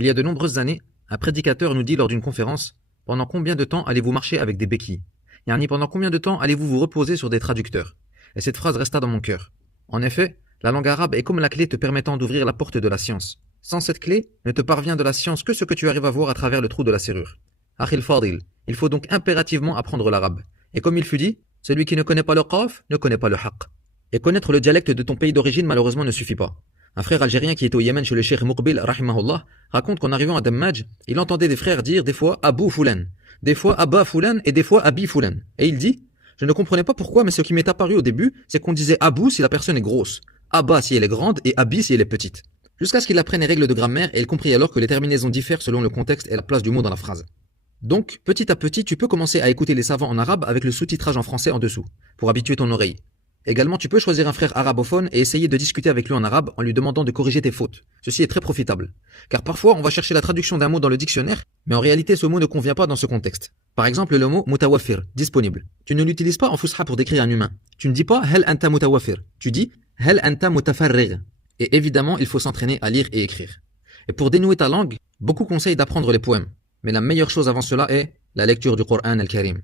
Il y a de nombreuses années, un prédicateur nous dit lors d'une conférence: pendant combien de temps allez-vous marcher avec des béquilles? Yani, pendant combien de temps allez-vous vous reposer sur des traducteurs? Et cette phrase resta dans mon cœur. En effet, la langue arabe est comme la clé te permettant d'ouvrir la porte de la science. Sans cette clé, ne te parvient de la science que ce que tu arrives à voir à travers le trou de la serrure. Akhil Fadil, il faut donc impérativement apprendre l'arabe. Et comme il fut dit, celui qui ne connaît pas le qaf ne connaît pas le haqq. Et connaître le dialecte de ton pays d'origine malheureusement ne suffit pas. Un frère algérien qui était au Yémen chez le cheikh Muqbil rahimahullah raconte qu'en arrivant à Dammaj, il entendait des frères dire des fois Abou Foulan, des fois Abba Foulan et des fois Abi Foulan. Et il dit: je ne comprenais pas pourquoi, mais ce qui m'est apparu au début, c'est qu'on disait Abou si la personne est grosse, Abba si elle est grande et Abi si elle est petite. Jusqu'à ce qu'il apprenne les règles de grammaire et il comprit alors que les terminaisons diffèrent selon le contexte et la place du mot dans la phrase. Donc, petit à petit, tu peux commencer à écouter les savants en arabe avec le sous-titrage en français en dessous, pour habituer ton oreille. Également, tu peux choisir un frère arabophone et essayer de discuter avec lui en arabe en lui demandant de corriger tes fautes. Ceci est très profitable. Car parfois, on va chercher la traduction d'un mot dans le dictionnaire, mais en réalité, ce mot ne convient pas dans ce contexte. Par exemple, le mot mutawafir, disponible. Tu ne l'utilises pas en fusha pour décrire un humain. Tu ne dis pas hel anta mutawafir. Tu dis hel anta mutafarrir. Et évidemment, il faut s'entraîner à lire et écrire. Et pour dénouer ta langue, beaucoup conseillent d'apprendre les poèmes. Mais la meilleure chose avant cela est la lecture du Coran al-Karim.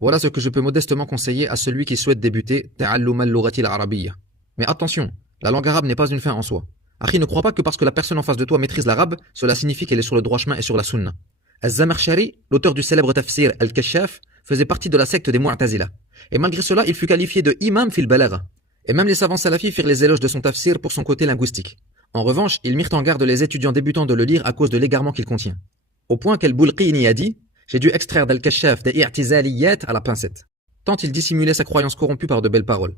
Voilà ce que je peux modestement conseiller à celui qui souhaite débuter ta'allum al-lughati al-arabiyya. Mais attention, la langue arabe n'est pas une fin en soi. Akhi, ne crois pas que parce que la personne en face de toi maîtrise l'arabe, cela signifie qu'elle est sur le droit chemin et sur la sunna. Az-Zamakshari, l'auteur du célèbre tafsir al-Kashaf, faisait partie de la secte des Mu'tazila. Et malgré cela, il fut qualifié de imam fil balagha. Et même les savants salafis firent les éloges de son tafsir pour son côté linguistique. En revanche, ils mirent en garde les étudiants débutants de le lire à cause de l'égarement qu'il contient. Au point qu'Al-Bulqini a dit: j'ai dû extraire d'Al-Kashaf des i'tizaliyat à la pincette, tant il dissimulait sa croyance corrompue par de belles paroles.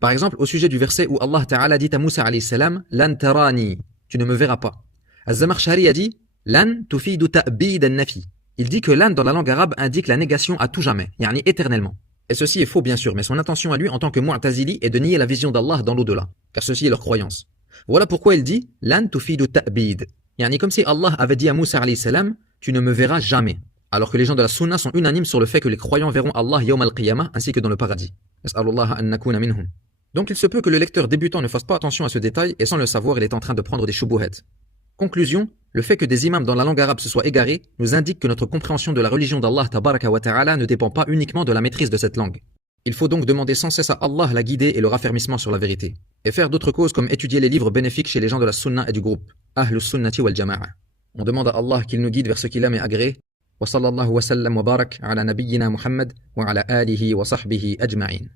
Par exemple, au sujet du verset où Allah Ta'ala dit à Moussa alayhi salam: Lan tarani, tu ne me verras pas. Az-Zamakshari a dit: Lan tufidu ta'bid an-nafi. Il dit que lan dans la langue arabe indique la négation à tout jamais, yani éternellement. Et ceci est faux bien sûr, mais son intention à lui en tant que Mu'tazili est de nier la vision d'Allah dans l'au-delà, car ceci est leur croyance. Voilà pourquoi il dit Lan tufidu ta'bid, yani comme si Allah avait dit à Moussa alayhi salam: tu ne me verras jamais. Alors que les gens de la sunna sont unanimes sur le fait que les croyants verront Allah yawm al-qiyamah ainsi que dans le paradis. Nas'alullah an nakuna minhum. Donc il se peut que le lecteur débutant ne fasse pas attention à ce détail et sans le savoir il est en train de prendre des shubuhat. Conclusion, le fait que des imams dans la langue arabe se soient égarés nous indique que notre compréhension de la religion d'Allah tabaraka wa ta'ala ne dépend pas uniquement de la maîtrise de cette langue. Il faut donc demander sans cesse à Allah la guider et le raffermissement sur la vérité. Et faire d'autres causes comme étudier les livres bénéfiques chez les gens de la sunna et du groupe Ahlus Sunnati wal Jama'a. On demande à Allah qu'il nous guide vers ce qu'il aime et agrée. وصلى الله وسلم وبارك على نبينا محمد وعلى آله وصحبه أجمعين.